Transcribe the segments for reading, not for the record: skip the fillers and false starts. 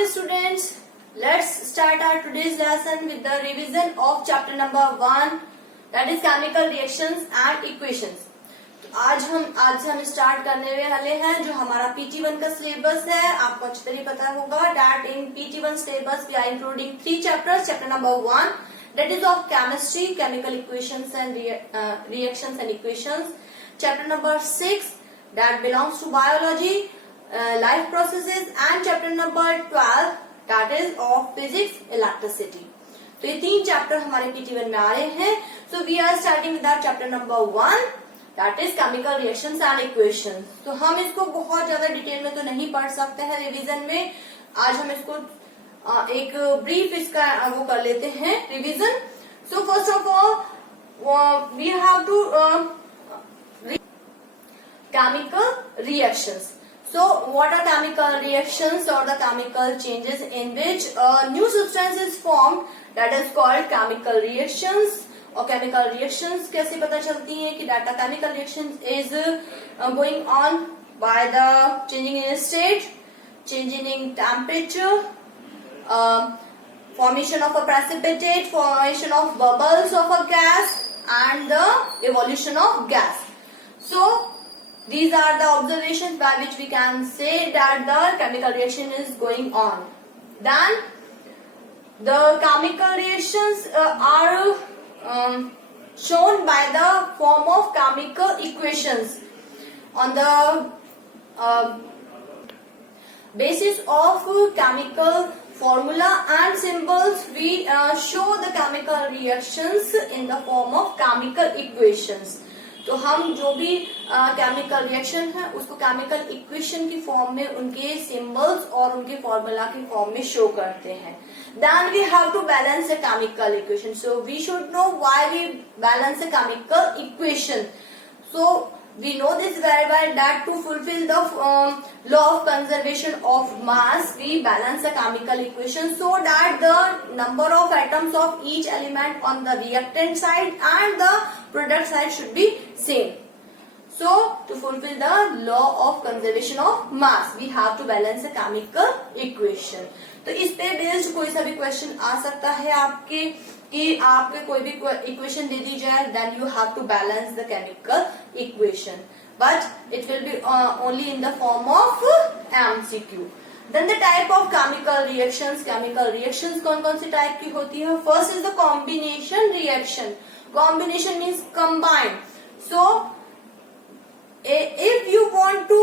morning students. Let's start our today's lesson with the revision of chapter number 1, that is chemical reactions and equations. तो आज से हम start करने वाले हैं जो हमारा PT1 का सिलेबस है. आपको अच्छी तरह पता होगा that in PT1 syllabus we are including 3 chapters. Chapter number 1 that is of chemistry, chemical equations and reactions and equations. Chapter number 6 that belongs to biology, life processes, and chapter number 12 that is of physics, electricity. तो ये 3 chapter हमारे PT1 में आ रहे हैं. So we are starting with our chapter number 1 that is chemical reactions and equations. तो हम इसको बहुत ज्यादा डिटेल में तो नहीं पढ़ सकते हैं रिवीजन में. आज हम इसको एक ब्रीफ इसका वो कर लेते हैं revision. So first of all we have to chemical reactions. So what are chemical reactions or the chemical changes in which a new substance is formed, that is called chemical reactions. और chemical reactions कैसे पता चलती है कि data chemical reactions is going on by the changing in state, changing in temperature, formation of a precipitate, formation of bubbles of a gas, and the evolution of gas. So these are the observations by which we can say that the chemical reaction is going on. Then the chemical reactions are shown by the form of chemical equations. On the basis of chemical formula and symbols, we show the chemical reactions in the form of chemical equations. तो हम जो भी chemical reaction है उसको chemical equation की form में उनके symbols और उनके फॉर्मूला की फॉर्म में शो करते हैं. Then we have to balance a chemical equation. So we should know why we balance a chemical equation. So we know this very well that to fulfill the law of conservation of mass, we balance the chemical equation so that the number of atoms of each element on the reactant side and the product side should be same. So to fulfill the law of conservation of mass, we have to balance the chemical equation. तो इस पे based कोई सा भी question आ सकता है आपके कि आपके कोई भी इक्वेशन दे दी जाए, then you have to balance the chemical equation, but it will be only in the form of MCQ. Then the type of chemical reactions. Chemical reactions कौन कौन सी टाइप की होती है? First is the combination reaction. Combination means combined. So if you want to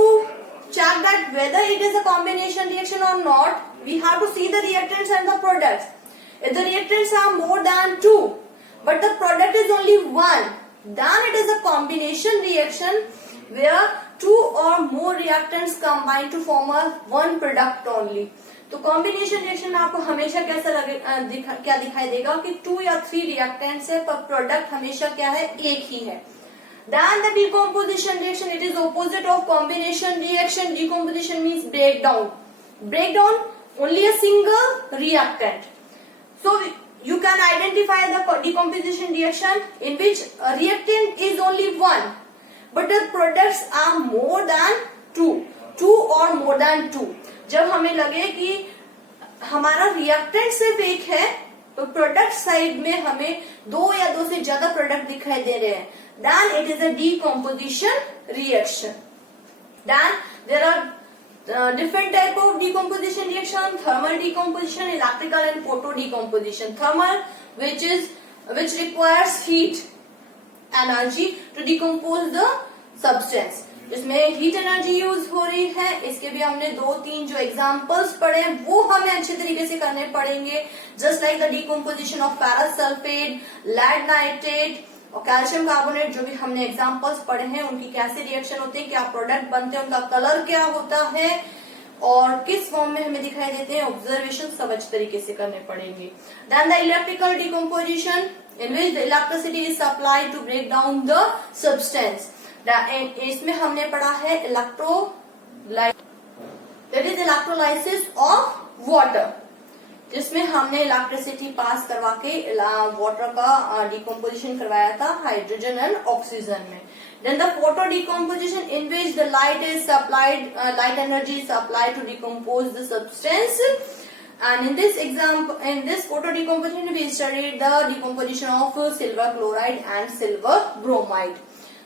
check that whether it is a combination reaction or not, we have to see the reactants and the products. If the reactants are more than 2 but the product is only 1, then it is a combination reaction where 2 or more reactants combine to form a one product only. तो combination reaction में आपको हमेशा कैसा क्या दिखाई देगा कि 2 या 3 रिएक्टेंट्स है पर प्रोडक्ट हमेशा क्या है? एक ही है. Then the decomposition reaction, it is opposite of combination reaction. Decomposition means breakdown. Breakdown, only a single reactant. So you can identify the decomposition reaction in which a reactant is only 1, but the products are more than 2 or more than 2. जब हमें लगे कि हमारा reactant सिर्फ एक है तो product side में हमें 2 या 2 से ज्यादा प्रोडक्ट दिखाई दे रहे हैं, then it is a decomposition reaction. Then there are different type of decomposition reaction: thermal decomposition, electrical and photo decomposition. Thermal, which requires heat energy to decompose the substance. जिसमें heat energy use हो रही है. इसके भी हमने 2-3 जो examples पढ़े हैं वो हमें अच्छे तरीके से करने पड़ेंगे. Just like the decomposition of ferrous sulphate, lead nitrate और कैल्शियम कार्बोनेट. जो भी हमने एग्जांपल्स पढ़े हैं उनकी कैसे रिएक्शन होते हैं, क्या प्रोडक्ट बनते हैं, उनका कलर क्या होता है और किस फॉर्म में हमें दिखाई देते हैं, ऑब्जर्वेशन सब अच्छे तरीके से करने पड़ेंगे. Then the electrical decomposition in which the electricity is supplied to break down the substance. इसमें हमने पढ़ा है that is electrolysis of water, जिसमें हमने इलेक्ट्रिसिटी पास करवा के वाटर का डिकम्पोजिशन करवाया था हाइड्रोजन एंड ऑक्सीजन में. Then the photo decomposition in which the light is supplied, light energy is supplied to decompose the substance. And in this photo decomposition, we studied the decomposition of silver chloride and silver bromide.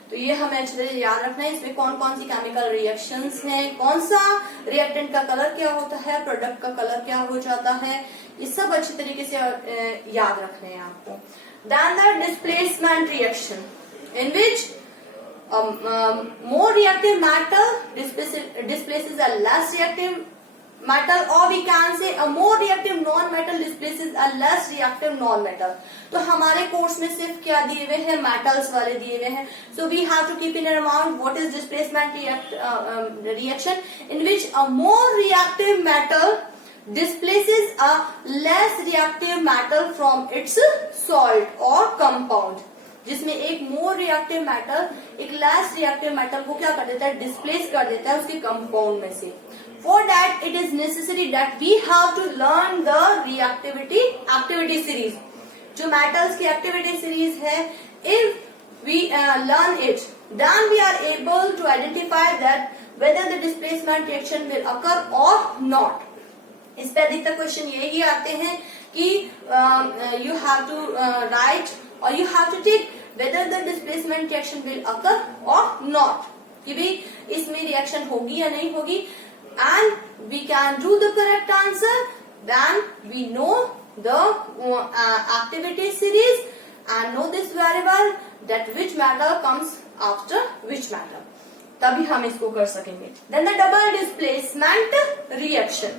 तो ये हमें अच्छे से याद रखना है, इसमें कौन कौन सी केमिकल रिएक्शंस हैं, कौन सा रिएक्टेंट का कलर क्या होता है, प्रोडक्ट का कलर क्या हो जाता है, ये सब अच्छी तरीके से याद रखने हैं आपको. Then the displacement reaction, in which more reactive metal displaces a less reactive metal, or we can say a more reactive non-metal displaces a less reactive non-metal. तो हमारे कोर्स में सिर्फ क्या दिए हुए हैं, मेटल्स वाले दिए हुए हैं. So we have to keep in mind what is displacement reaction, in which a more reactive metal displaces a less reactive metal from its salt or compound. जिसमें एक मोर रिएक्टिव मेटल एक less reactive metal को क्या कर देता है, displace कर देता है उसके कंपाउंड में से. For that it is necessary that we have to learn the activity series. जो मेटल्स की एक्टिविटी सीरीज है, if we learn it, then we are able to identify that whether the displacement reaction will occur or not. इस पे अधिकतर question यही आते हैं कि you have to write or you have to check whether the displacement reaction will occur or not, कि भी इसमें रिएक्शन होगी या नहीं होगी. and we can do the correct answer then we know the activity series and know this very well that which matter comes after which matter, तभी हम इसको कर सकेंगे. then the double displacement reaction,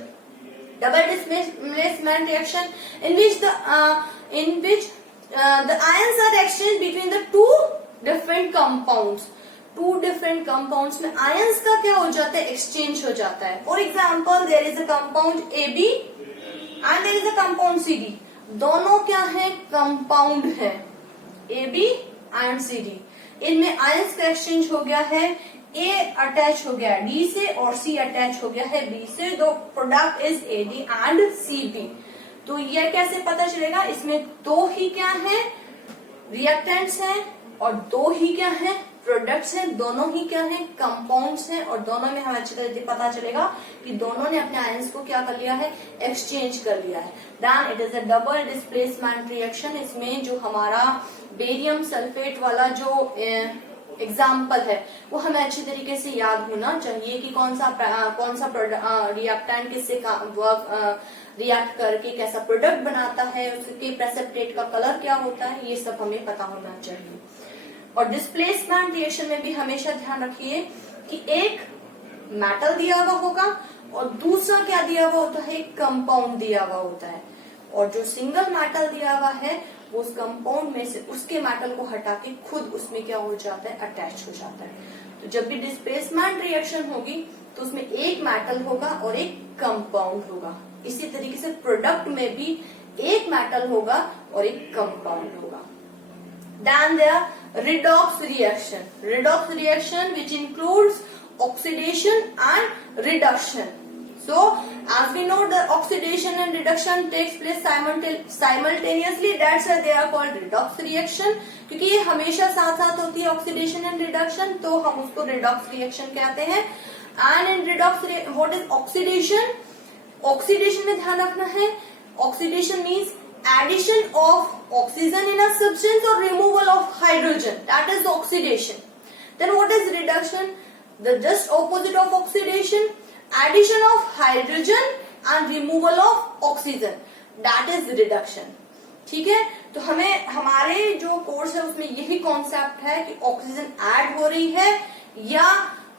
in which the ions are exchanged between the two different compounds. Two different compounds में ions का क्या हो जाता है, एक्सचेंज हो जाता है. For example there is a compound AB and there is a compound CD. दोनों क्या है, कंपाउंड है AB एंड CD. इनमें आयंस का एक्सचेंज हो गया है, A अटैच हो गया है D से और C अटैच हो गया है B से. दो product is AD and CB. तो यह कैसे पता चलेगा, इसमें दो ही क्या है, रिएक्टेंट्स हैं और दो ही क्या है, प्रोडक्ट्स हैं. दोनों ही क्या है, कंपाउंड्स हैं और दोनों में हमें अच्छी तरह से पता चलेगा कि दोनों ने अपने आयंस को क्या कर लिया है, एक्सचेंज कर लिया है. Then it is a double displacement reaction. इसमें जो हमारा बेरियम सल्फेट वाला जो एग्जाम्पल है वो हमें अच्छी तरीके से याद होना चाहिए कि कौन सा रिएक्टेंट किससे रिएक्ट करके कैसा प्रोडक्ट बनाता है, उसके प्रेसिपिटेट का कलर क्या होता है, ये सब हमें पता होना चाहिए. और डिस्प्लेसमेंट रिएक्शन में भी हमेशा ध्यान रखिए कि एक मेटल दिया हुआ होगा और दूसरा क्या दिया हुआ होता है, एक कंपाउंड दिया हुआ होता है. और जो सिंगल मेटल दिया हुआ है वो उस कंपाउंड में से उसके मेटल को हटा के खुद उसमें क्या हो जाता है, अटैच हो जाता है. तो जब भी डिस्प्लेसमेंट रिएक्शन होगी तो उसमें एक मेटल होगा और एक कंपाउंड होगा. इसी तरीके से प्रोडक्ट में भी एक मेटल होगा और एक कंपाउंड होगा. Then there redox reaction which includes oxidation and reduction. So as we know the oxidation and reduction takes place simultaneously, that's why they are called redox reaction. क्योंकि ये हमेशा साथ साथ होती है oxidation and reduction, तो हम उसको redox reaction कहते हैं. And in redox what is oxidation? Oxidation में ध्यान रखना है, oxidation means addition of oxygen in a substance or removal of hydrogen, that is oxidation. Then what is reduction? The just opposite of oxidation, addition of hydrogen and removal of oxygen, that is reduction. ठीक है, तो हमें हमारे जो course है उसमें यही concept है कि ऑक्सीजन ऐड हो रही है या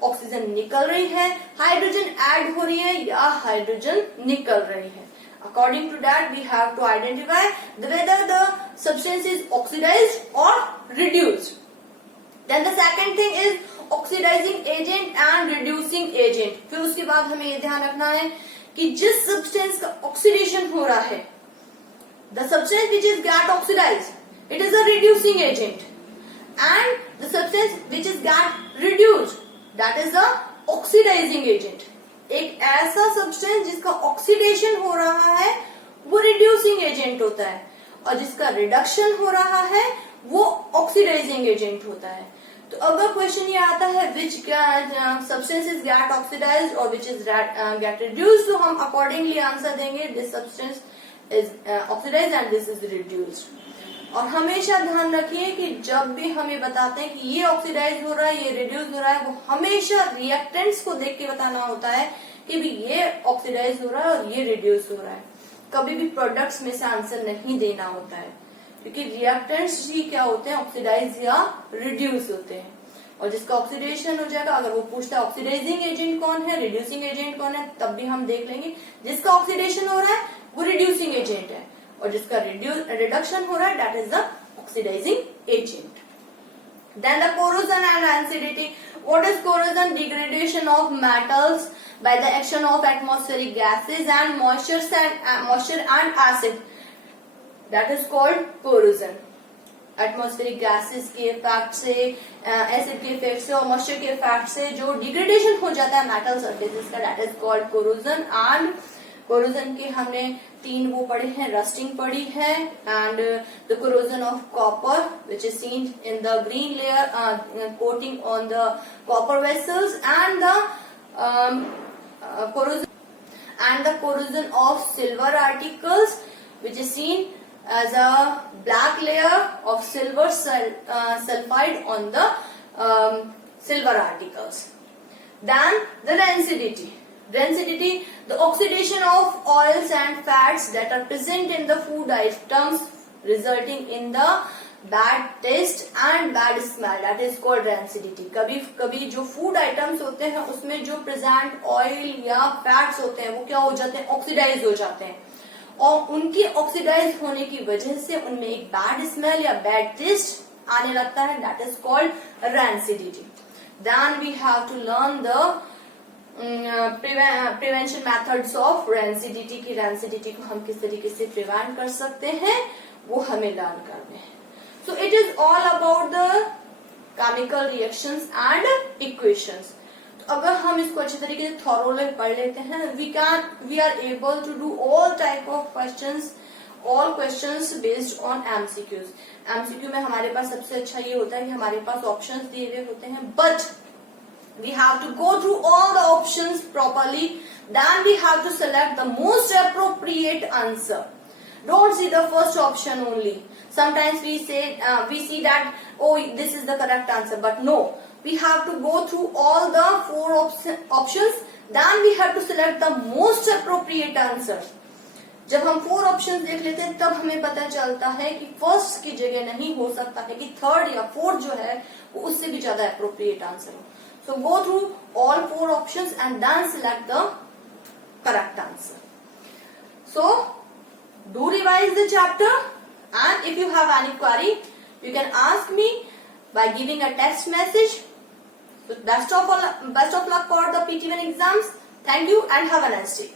ऑक्सीजन निकल रही है, हाइड्रोजन ऐड हो रही है या हाइड्रोजन निकल रही है. According to that, we have to identify whether the substance is oxidized or reduced. Then the second thing is oxidizing agent and reducing agent. फिर उसके बाद हमें ये ध्यान रखना है कि जिस substance का oxidation हो रहा है, the substance which is get oxidized, it is a reducing agent, and the substance which is get reduced, that is a oxidizing agent. एक ऐसा सब्सटेंस जिसका ऑक्सीडेशन हो रहा है वो रिड्यूसिंग एजेंट होता है और जिसका रिडक्शन हो रहा है वो ऑक्सीडाइजिंग एजेंट होता है. तो अगर क्वेश्चन ये आता है which substance is get oxidized और विच इज गेट रिड्यूस्ड, तो हम अकॉर्डिंगली आंसर देंगे this substance is oxidized and this is reduced. और हमेशा ध्यान रखिए कि जब भी हमें बताते हैं कि ये ऑक्सीडाइज हो रहा है, ये रिड्यूस हो रहा है, वो हमेशा रिएक्टेंट्स को देख के बताना होता है कि भी ये ऑक्सीडाइज हो रहा है और ये रिड्यूस हो रहा है। कभी भी प्रोडक्ट्स में से आंसर नहीं देना होता है, क्योंकि रिएक्टेंट्स ही क्या होते हैं, ऑक्सीडाइज या रिड्यूस होते हैं। और जिसका ऑक्सीडेशन हो जाएगा, अगर वो पूछता है ऑक्सीडाइजिंग एजेंट कौन है, रिड्यूसिंग एजेंट कौन है, तब भी हम देख लेंगे जिसका ऑक्सीडेशन हो रहा है वो रिड्यूसिंग एजेंट है, और जिसका रिडक्शन हो रहा है that is the oxidizing agent. Then the corrosion and acidity. What is corrosion? Degradation of metals by the action of atmospheric gases and moisture and acid, that is called corrosion. Atmospheric gases के effect से, acid के effect से और moisture के effect से जो degradation हो जाता है मेटल सर्फेसिस का, that is called corrosion. And corrosion के हमने 3 वो पढ़े हैं, रस्टिंग पढ़ी है, and the corrosion of copper which is seen in the green layer coating on the copper vessels, and the corrosion of silver articles which is seen as a black layer of silver sulfide on the silver articles. Then the rancidity. Rancidity, the oxidation of oils and fats that are present in the food items resulting in the bad taste and bad smell, that is called rancidity. कभी कभी जो food items होते हैं उसमें जो present oil या fats होते हैं वो क्या हो जाते हैं, ऑक्सीडाइज हो जाते हैं, और उनकी ऑक्सीडाइज होने की वजह से उनमें एक बैड स्मेल या बैड टेस्ट आने लगता है, that is called rancidity. Then we have to learn the prevention methods of rancidity की रैंसिडिटी को हम किस तरीके से प्रिवेंट कर सकते हैं वो हमें लर्न करने हैं। So it is all about the chemical reactions and equations. अगर हम इसको अच्छी तरीके से थॉरोली पढ़ लेते हैं, we are able to do all type of questions, all questions based on MCQs. MCQ में हमारे पास सबसे अच्छा ये होता है कि हमारे पास ऑप्शंस दिए हुए होते हैं, but we have to go through all the options properly, then we have to select the most appropriate answer. Don't see the first option only. Sometimes we see that, oh, this is the correct answer, but no. We have to go through all the 4 options, then we have to select the most appropriate answer. जब हम 4 options देख लेते हैं तब हमें पता चलता है कि फर्स्ट की जगह नहीं हो सकता है कि थर्ड या फोर्थ जो है वो उससे भी ज्यादा अप्रोप्रिएट आंसर हो। So go through all 4 options and then select the correct answer. So do revise the chapter, and if you have any query you can ask me by giving a text message. So best of luck for the PT1 exams. Thank you and have a nice day.